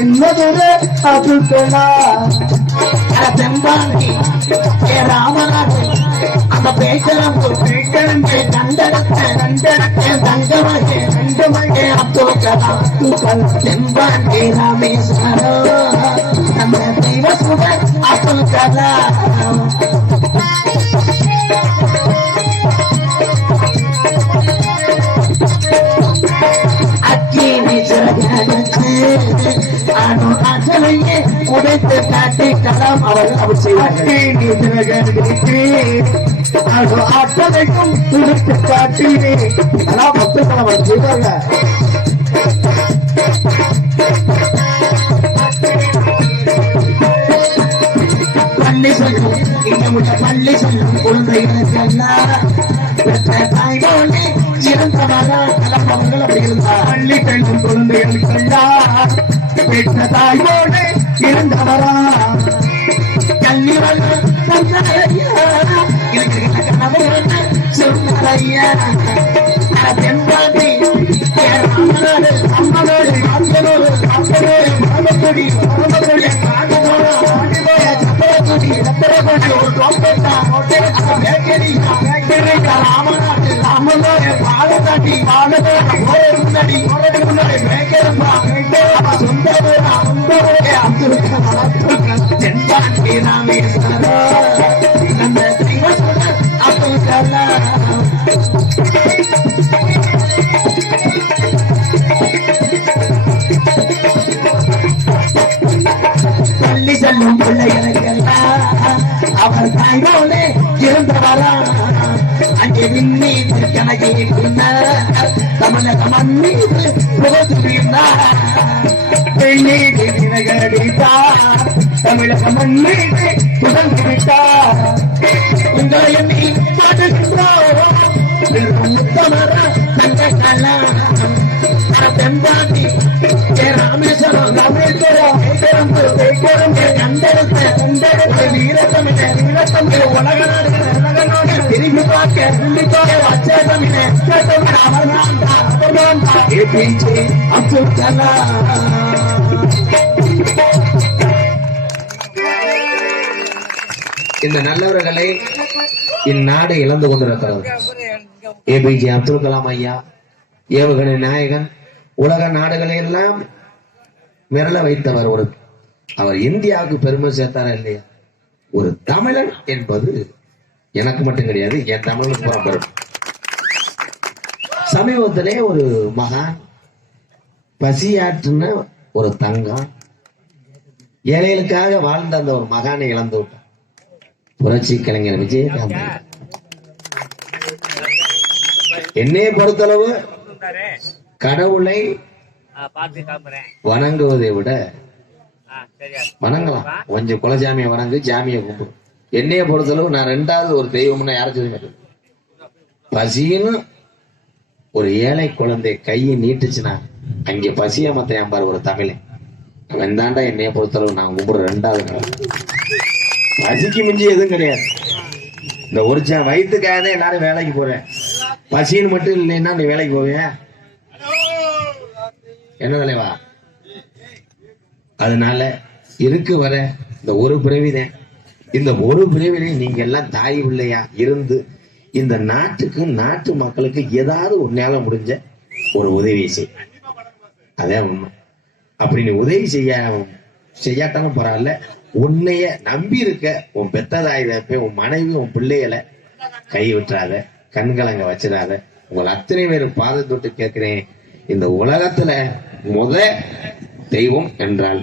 சின்னதுர அதுக்கலா செம்பாண்டி ஏ ராமநாடு அந்த பேச்சலம்பு பேச்சலம்பு கண்டெடுத்த கண்டெடுத்த தங்கமகே தங்கமகே அப்துல் கலாம் செம்பாண்டி ராமேஸ்வரம் நம்ம தெய்வ சுடர் அப்துல் அணு அசலையே உடைத்து காட்டி கலாம் அவர்கள் அப்படி செய்வார்கள் அத்தனைக்கும் காட்டி சொல்லும் இங்க உள்ள பள்ளி சொல்லும் குழந்தைகளுக்கெல்லாம் பெற்ற தாய்மொழி இருந்தவரா கலப்பவர்கள் அப்படி இருந்தார் பள்ளி குழந்தைகளுக்கெல்லாம் பெற்ற இருந்தவரா சொன்னாரையா இருக்கிற கனவு சொன்னாரையா தென்பாதி அம்மனோடு அம்மனோடு భారతటి ఉన్నది ఉన్నది మేకేరుందా సుందరేనా సుందరే అందరూ జెండా అంటే నామే సదా అతను సదా తల్లి జల్లు పిల్లయ్య இருந்தவரா அங்கே விண்ணீர் கணக்கினார் தமிழக மண்ணீர் புகழ்ந்தார் பெண்ணீடு வினகடித்தார் தமிழக மண்ணீடு புகழ்ந்து உங்களை எண்ணி பாடுகின்றோம் கண்டெடுத்த கண்டெடுத்த வீரத்தமிழ திரும்பி பார்க்க அவர்தான் அவர்தான் அப்துல் கலாம் இந்த நல்லவர்களை இந்நாடு இழந்து கொண்டிருக்கிறது. ஏபிஜே அப்துல் கலாம் ஐயா ஏவுகணை நாயகன் உலக நாடுகளை எல்லாம் விரல வைத்தவர் ஒரு அவர் இந்தியாவுக்கு பெருமை சேர்த்தாரா இல்லையா? ஒரு தமிழன் என்பது எனக்கு மட்டும் கிடையாது என் தமிழுக்கு புறப்படும் சமீபத்திலே ஒரு மகான் பசியாற்றுன ஒரு தங்கம் ஏழைகளுக்காக வாழ்ந்த அந்த ஒரு மகானை இழந்து விட்டார் புரட்சி கலைஞர் விஜயகாந்த். என்னைய பொறுத்தளவு கடவுளை வணங்குவதை விட வணங்கலாம். கொஞ்சம் குலஜாமியை வணங்கு ஜாமியை கும்பிடு. என்னைய பொறுத்தளவு நான் ரெண்டாவது ஒரு தெய்வம்னு யாரும் சொல்லுங்க பசின்னு ஒரு ஏழை குழந்தை கையை நீட்டுச்சுன்னா அங்கே பசியாமத்த ஏம்பார் ஒரு தமிழன் அவன் தாண்டா என்னைய பொறுத்தளவு நான் கும்பிடுற ரெண்டாவது. பசிக்கு மிஞ்சி எதுவும் கிடையாது. இந்த ஒரு வயிற்றுக்காக எல்லாரும் வேலைக்கு போறேன். பசின்னு மட்டும் இல்லைன்னா நீ வேலைக்கு போவிய? என்ன விளைவா அதனால இருக்கு வர இந்த ஒரு பிறவிதான் இந்த ஒரு பிறவிலே நீங்க எல்லாம் தாய் பிள்ளையா இருந்து இந்த நாட்டுக்கு நாட்டு மக்களுக்கு ஏதாவது உன்னால முடிஞ்ச ஒரு உதவி செய். அதே உண்மை. அப்படி நீ உதவி செய்ய செய்யாட்டாலும் பரவாயில்ல. உன்னைய நம்பி இருக்க உன் பெத்ததாய் போய் உன் மனைவி உன் பிள்ளைகளை கை விட்டுறாத கண்கலங்க வச்சிடாத. உங்களை அத்தனை பேர் பாதை தொட்டு கேட்கிறேன். இந்த உலகத்துல முத தெய்வம் என்றால்